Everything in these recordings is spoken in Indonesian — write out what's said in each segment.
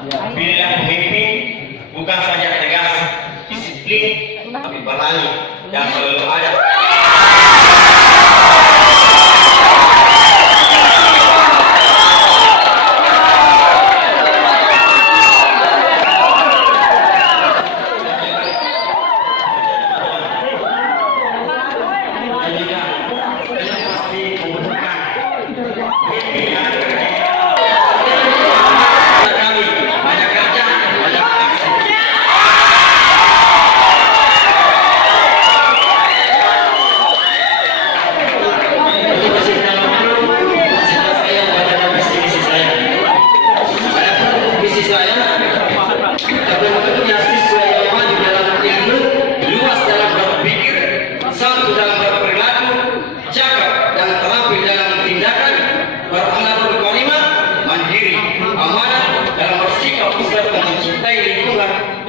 Pilihlah pemimpin bukan saja tegas, disiplin, tapi berani dan selalu ada.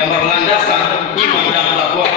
Yang berlandaskan iman dan takwa.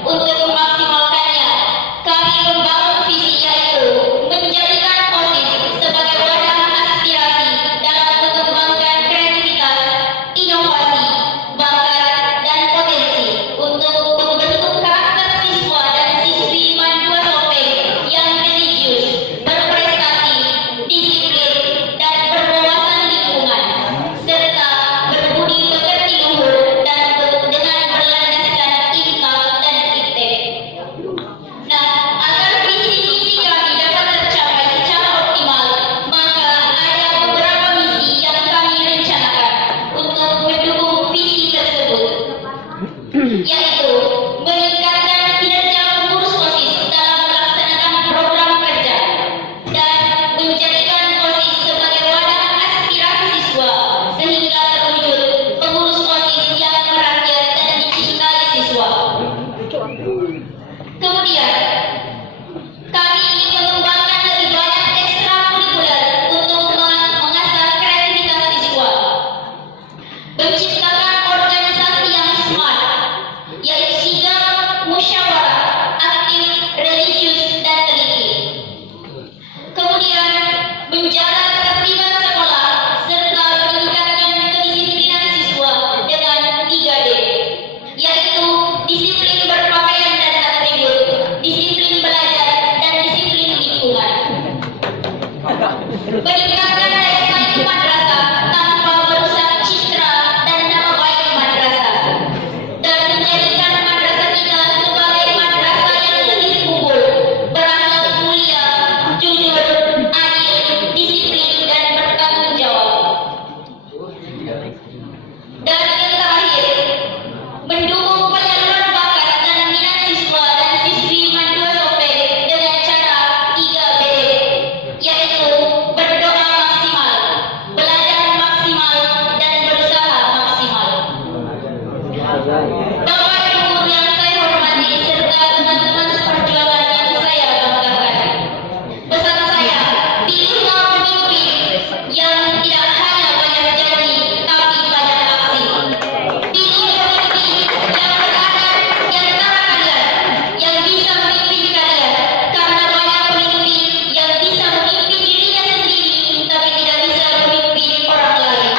Untuk memaksimalkannya, kami membangun visi yaitu menjadi Meningkatkan daya saing madrasah tanpa merusak citra dan nama baik madrasah, dan menjadikan madrasah kita sebagai madrasah yang lebih unggul, berakhlak mulia, jujur, adil, disiplin, dan bertanggung jawab. Dan yang terakhir, mendukung penyaluran bakat dan minat siswa dan siswi Madrasah Sopek dengan cara 3B, yaitu berdoa maksimal, belajar maksimal, dan berusaha maksimal. Bapak Ibu yang saya hormati serta teman-teman seperjuangan yang saya banggakan, pesan saya, pilihlah pemimpin yang tidak hanya banyak janji tapi banyak aksi. Pilih pemimpin yang berada di antara kalian, yang bisa memimpin kalian, karena banyak pemimpin yang bisa memimpin dirinya sendiri tapi tidak bisa memimpin orang lain.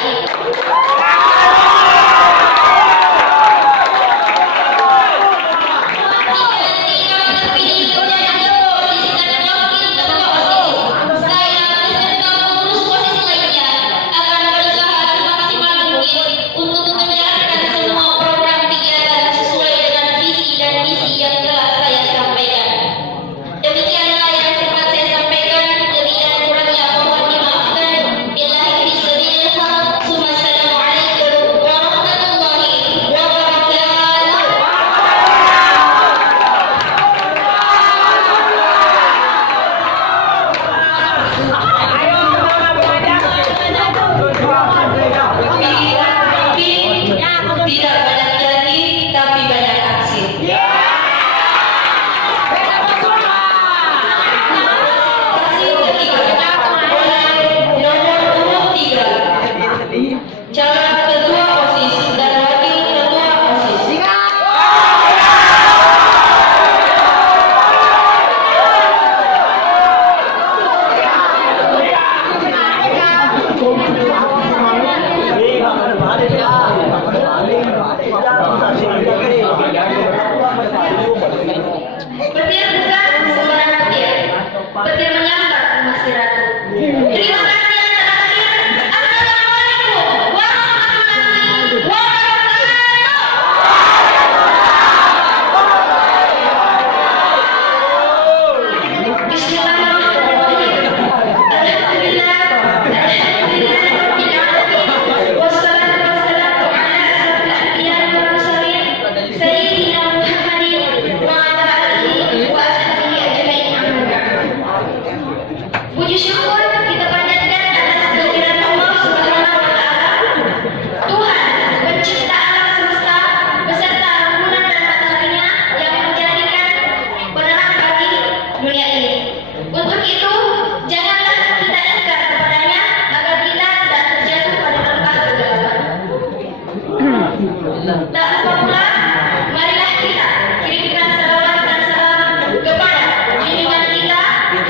Jika nanti kami terpilih menjadi ketua OSIS dan wakil ketua OSIS, saya beserta pengurus OSIS lainnya akan berusaha semaksimal mungkin untuk menjalankan semua program kegiatan sesuai dengan visi dan misi yang telah saya sampaikan. Demikianlah yang sempat saya sampaikan. Lebih dan kurangnya mohon dimaafkan. Billahi taufiq. Wassalamualaikum warahmatullahi wabarakatuh. Tidak banyak janji tapi banyak aksi. Aksi ketiga, nomor urut 3, calon ketua OSIS dan wakil ketua OSIS. Petir bukan sembarang petir. Petir menyambar emas ratu. Terima kasih yang telah hadir. Assalamualaikum warahmatullahi wabarakatuh. Bismillahirrahmanirrahim. Alhamdulillah. Alhamdulillah rabbil alamin. Wassalatu wassalamu ala asyrafil anbiya'i wal mursalin sayyidina Muhammadin wa ala alihi wa ashabihi ajmain. Amma ba'd. Puji syukur kita panjatkan atas kehadiran Allah Subhanahu wa taala, Tuhan pencipta alam semesta beserta rembulan dan mataharinya yang menjadikan penerang bagi dunia ini. Untuk itu, janganlah kita ingkar kepadanya agar kita tidak terjatuh pada lembah kegelapan. Tak lupa pula, marilah kita kirimkan salawat dan salam kepada junjungan kita,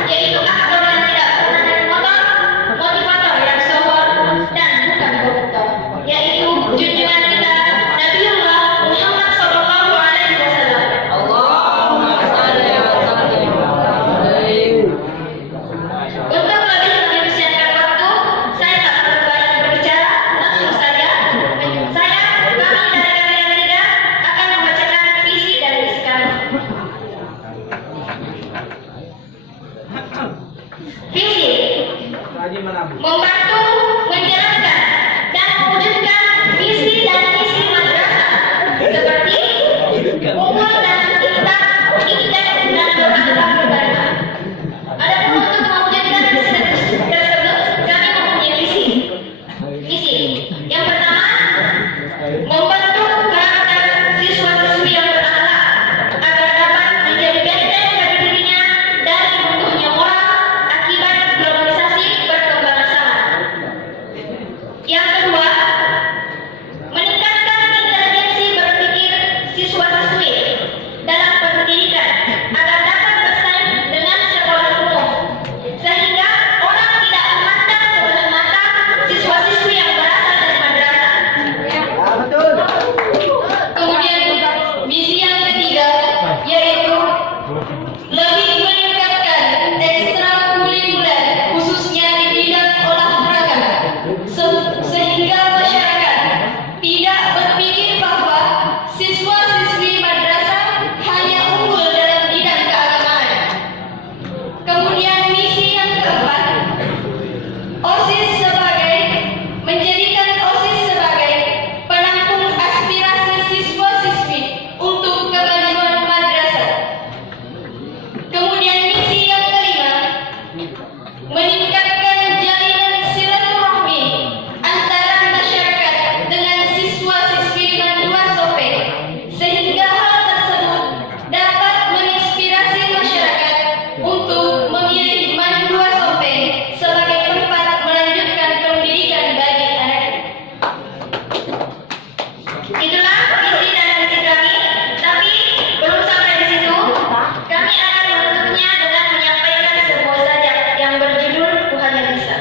yaitu aktor yang tidak pernah naik motor, motivator yang sohor dan bukan koruptor, yaitu junjungan kita Nabiullah Muhammad Sallallahu Alaihi Wasallam. Untuk lebih mempersiapkan waktu, saya tak perlu banyak berbicara, langsung saja. Kami dari KPM 3 akan membacakan visi dan misi kami. Visi: membantu menjalankan dan mewujudkan visi dan misi madrasah seperti unggul dalam ikhtiar, dan berakhlak mulia. Adapun untuk mewujudkan visi tersebut, kami mempunyai visi. Visi yang pertama, membentuk karakter siswa-siswi yang berakhlak agar dapat menjadi benteng bagi dirinya dari runtuhnya moral akibat globalisasi perkembangan zaman. meningkatkan jalinan silaturahmi antara masyarakat dengan siswa-siswi Mandua Sope, sehingga hal tersebut dapat menginspirasi masyarakat untuk memilih Mandua Sope sebagai tempat melanjutkan pendidikan bagi anak. Itulah visi dan misi kami, tapi belum sampai di situ. Kami akan menutupnya dengan menyampaikan sebuah sajak yang berjudul Ku Hanya Bisa.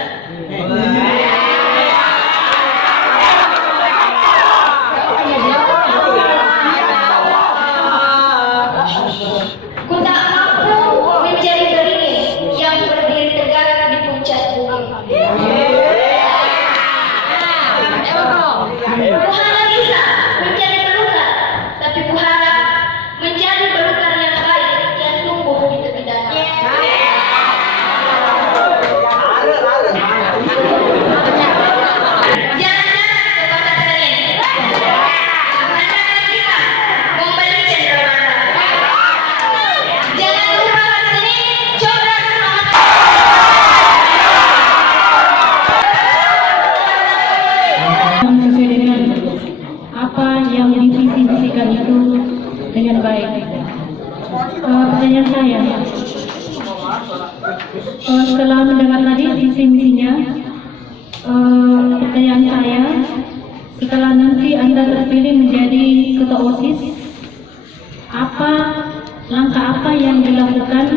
Ku tak mampu menjadi beringin yang berdiri tegak di puncak bumi. Ku hanya bisa menjadi belukar, tapi ku harap menjadi belukar yang baik yang tumbuh di tepi danau. Jalan-jalan ke pasar Senen, menandakan kita membeli cenderamata. Jangan lupa pasar Senen, coba selamat. Sesuai dengan apa yang divisi-visikan itu dengan baik. Pertanyaan saya, setelah mendengar tadi visi misinya, pertanyaan saya, setelah nanti Anda terpilih menjadi ketua OSIS, langkah apa yang dilakukan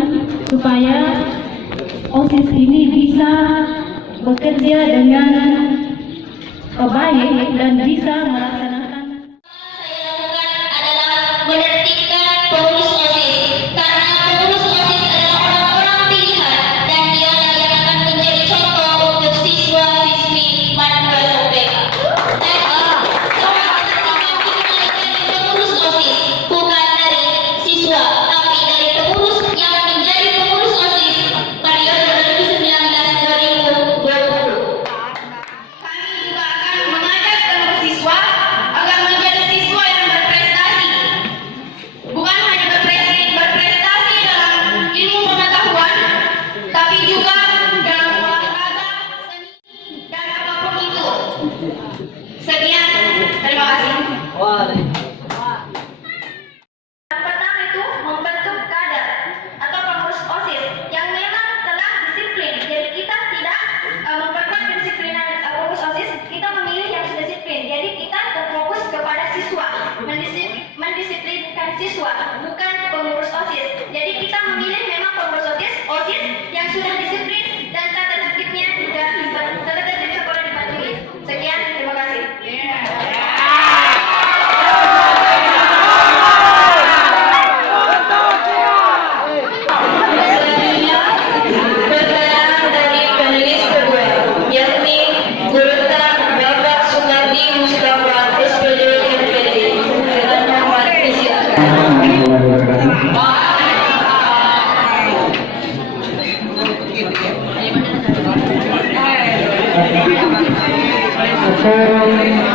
supaya OSIS ini bisa bekerja dengan baik dan bisa melaksanakan. Saya lakukan adalah menertibkan pengurus OSIS, karena pengurus OSIS adalah orang-orang pilihan dan dialah yang akan menjadi contoh untuk siswa-siswi Mandua Sope. Jadi, semua ketertiban dimulai dari pengurus OSIS, bukan dari siswa, tapi dari pengurus yang menjadi pengurus OSIS periode 2019-2020. Kami juga akan mengajak seluruh siswa agar menjadi siswa yang berprestasi. Bukan hanya berprestasi dalam ilmu pengetahuan, tapi juga dalam olahraga, seni, dan apapun itu. Sekian, terima kasih. Yang pertama itu membentuk kader atau pengurus OSIS yang memang telah disiplin. Jadi kita tidak memperkuat kedisiplinan pengurus OSIS, kita memilih yang sudah disiplin. Jadi kita terfokus kepada siswa, mendisiplinkan siswa, bukan pengurus OSIS. Jadi kita memilih memang pengurus OSIS yang sudah disiplin dan tata tertibnya juga tata tertib sekolah dipatuhi. Sekian, terima kasih. Selanjutnya, pertanyaan dari panelis kedua, yakni Gurita Bapak Sunardi Mustafa SPD MPD dengan nomor disiapkan.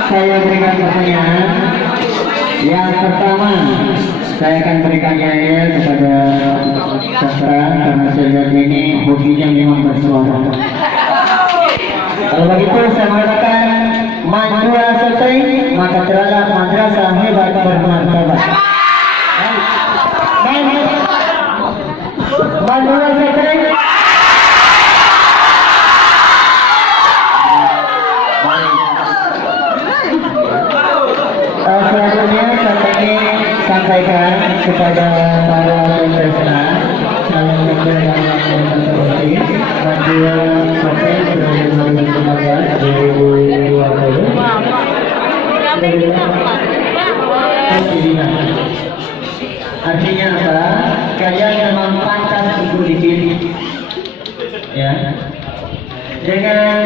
Saya berikan pertanyaan. Yang pertama, saya akan berikan gaya kepada peserta karena saya lihat ini hobinya memang bersuara. Kalau begitu saya mengatakan Mandua Sope, maka terhadap madrasah hebat bermartabat. Mandua Sope. Selanjutnya saya ingin sampaikan kepada para peserta calon ketua Mandua Sope 2015-2020. Artinya apa? Kalian memang pantas untuk dipilih, ya, dengan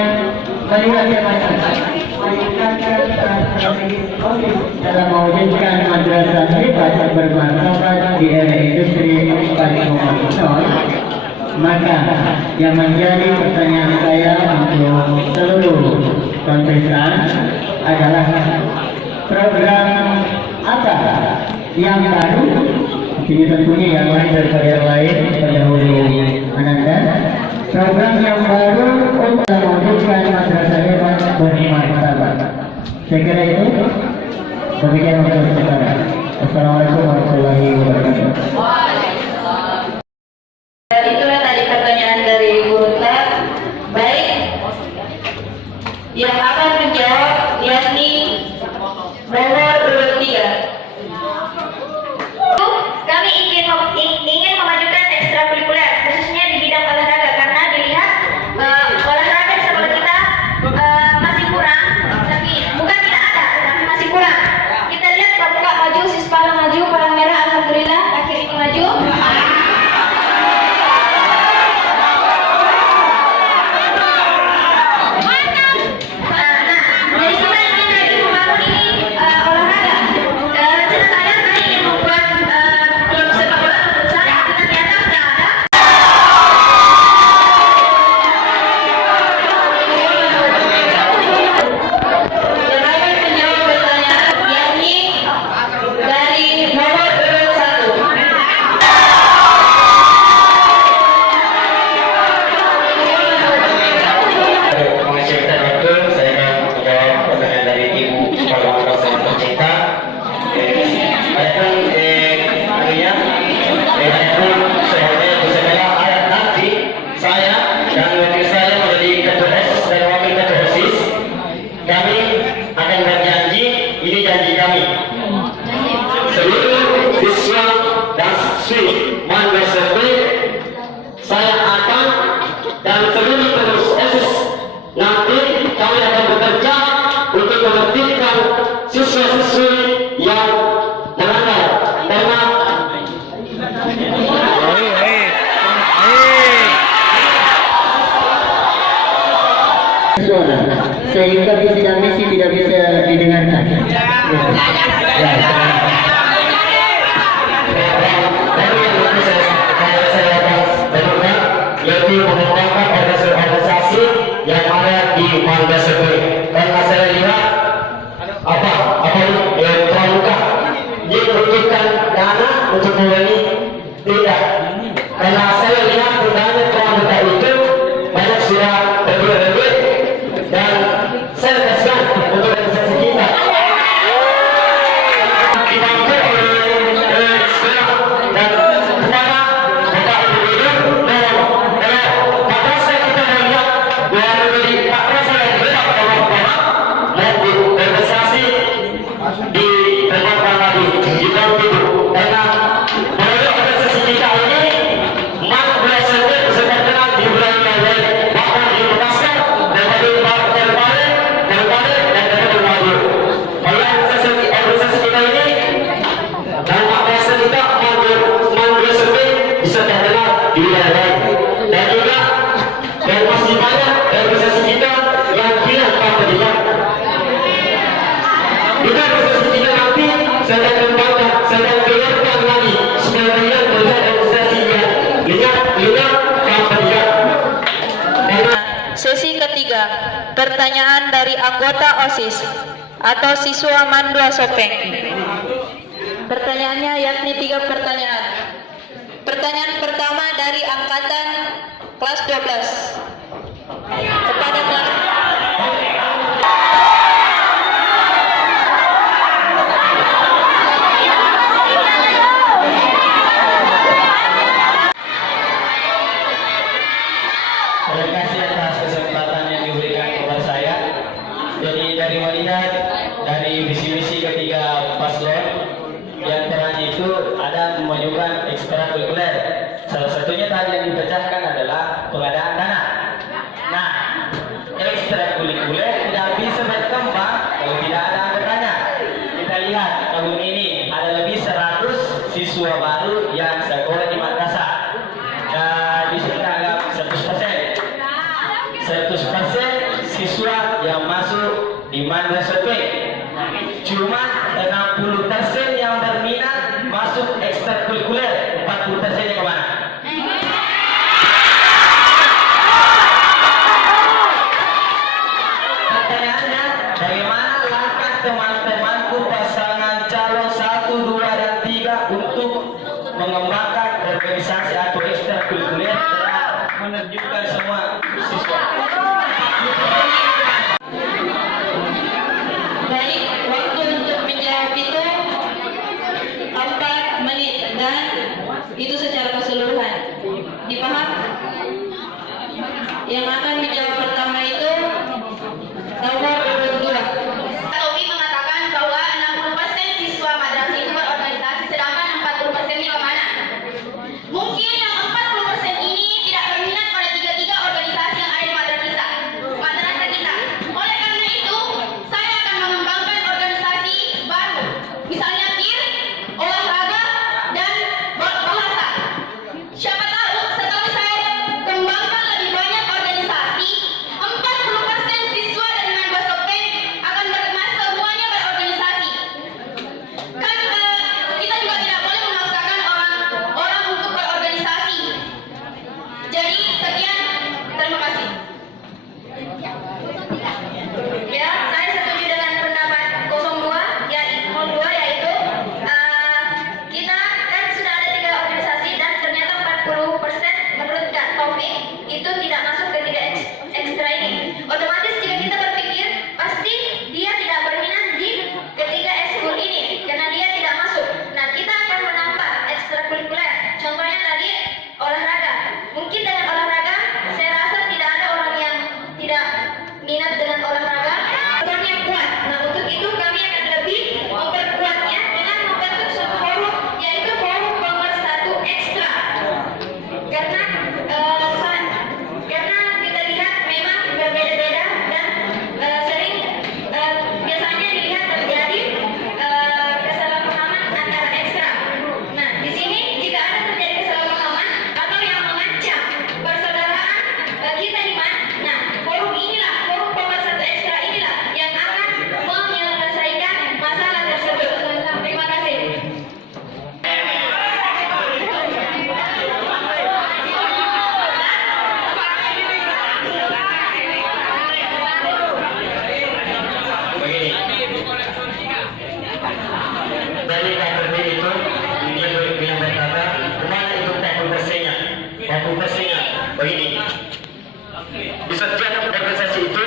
melihat masyarakat dalam mewujudkan madrasah hebat bermartabat di era industri 4.0, maka yang menjadi pertanyaan saya untuk seluruh kontestan adalah program apa yang baru, ini tentunya yang lain daripada yang lain pendahulu Ananda, program yang baru untuk mewujudkan madrasah hebat bermartabat. Saya kira itu. Demikian untuk sekarang. Assalamualaikum warahmatullahi wabarakatuh. Dan itulah tadi pertanyaan dari Guru Tat. Baik, yang akan menjawab yakni nomor urut 3. Kami ingin memajukan ekstrakurikuler khususnya di bidang olahraga karena dilihat olahraga di sekolah kita masih kurang, tapi bukan tidak ada, tapi masih kurang. Kita lihat Papua maju, Sispala maju, Palang Merah alhamdulillah akhir ini maju. Siswa-siswi yang melanggar karena suara sehingga visi dan misi tidak bisa didengarkan. Yaitu mengembangkan organisasi yang ada di Madrasah karena saya lihat pramuka dia membutuhkan dana untuk membeli tidak, karena saya lihat penggunaan pramuka itu banyak sudah terbuat dan saya kasihan untuk organisasi kita dibantu oleh sekolah dan kepada Bapak Ibu dan madrasah kita melihat bahwa menjadi madrasah yang berat kalau maupun organisasi di tempat lagi di dalam itu karena menurut organisasi kita ini madrasah itu sudah kenal di wilayah lain bahkan di Makassar dan dari terbalik dan dari Melayu. Oleh organisasi kita ini dan madrasah kita madrasah itu bisa terkenal di wilayah lain dan juga dan masih banyak organisasi kita yang hilang pendidikan. Juga proses kita nanti sedang kembangkan, sedang keluarkan lagi supaya melihat organisasinya lihat pendidikan. Sesi ketiga, pertanyaan dari anggota OSIS atau siswa Mandua Sopeng. Pertanyaannya yakni 3 pertanyaan. Pertanyaan pertama dari angkatan kelas 12 kepada kelas Terima kasih atas kesempatan yang diberikan kepada saya. Jadi dari melihat dari visi-misi ketiga paslon, yang antaranya itu ada memajukan ekstrakurikuler. Salah satunya tadi yang dipecahkan adalah pengadaan dana. Nah, ekstrakurikuler tidak bisa berkembang kalau tidak ada anggotanya. Kita lihat tahun ini ada lebih 100 siswa baru yang sekolah di madrasah. Dan di sini anggap 100% siswa yang masuk di Madrasah P. Cuma 60% yang berminat masuk ekstrakurikuler, 40% kemana? Pertanyaannya, bagaimana langkah teman-temanku pasangan calon 1, 2, dan 3 untuk mengembangkan organisasi atau ekstrakurikuler menerjunkan semua siswa. Baik, waktu untuk menjawab itu 4 menit dan itu secara keseluruhan. Dipaham? Yang akan menjawab pertama itu nomor urut 2. Tommy mengatakan bahwa 60% siswa madrasah itu berorganisasi, sedangkan 40% ini kemana? Mungkin yang 40% ini tidak berminat pada tiga-tiga organisasi yang ada di madrasah kita. Oleh karena itu, saya akan mengembangkan organisasi baru, misalnya TIR, olahraga, dan bahasa. Siapa tahu setelah saya kembangkan lebih banyak organisasi, 40% siswa dari Manbas Topeng akan semuanya berorganisasi. Kan kita juga tidak boleh memaksakan orang untuk berorganisasi. Jadi sekian, terima kasih. Ya, saya setuju dengan pendapat 02 yaitu kita kan sudah ada 3 organisasi dan ternyata 40% menurut Kak Taufik itu tidak masuk ke 3 ekstra ini. Otomatis jika kita berpikir pasti dia tidak berminat di ketiga ekskul ini karena dia tidak masuk. Nah, kita akan menambah ekstrakurikuler. Contohnya tadi olahraga. Mungkin dengan olahraga saya rasa tidak ada orang yang tidak minat dengan olahraga. Orangnya kuat. Nah, untuk itu kami akan lebih memperkuatnya dengan membentuk suatu forum yaitu forum pemersatu ekstra. Karena kita lihat memang berbeda-beda dan sering biasanya dilihat terjadi kesalahpahaman antara ekstra. Nah, di sini jika ada terjadi kesalahpahaman atau yang mengancam persaudaraan kita di mana? Nah, forum inilah, forum pemersatu ekstra inilah yang akan menyelesaikan masalah tersebut. Terima kasih. Begini, dari KPP itu dia berkata kemana itu 40%-nya? 40%-nya begini, di setiap organisasi itu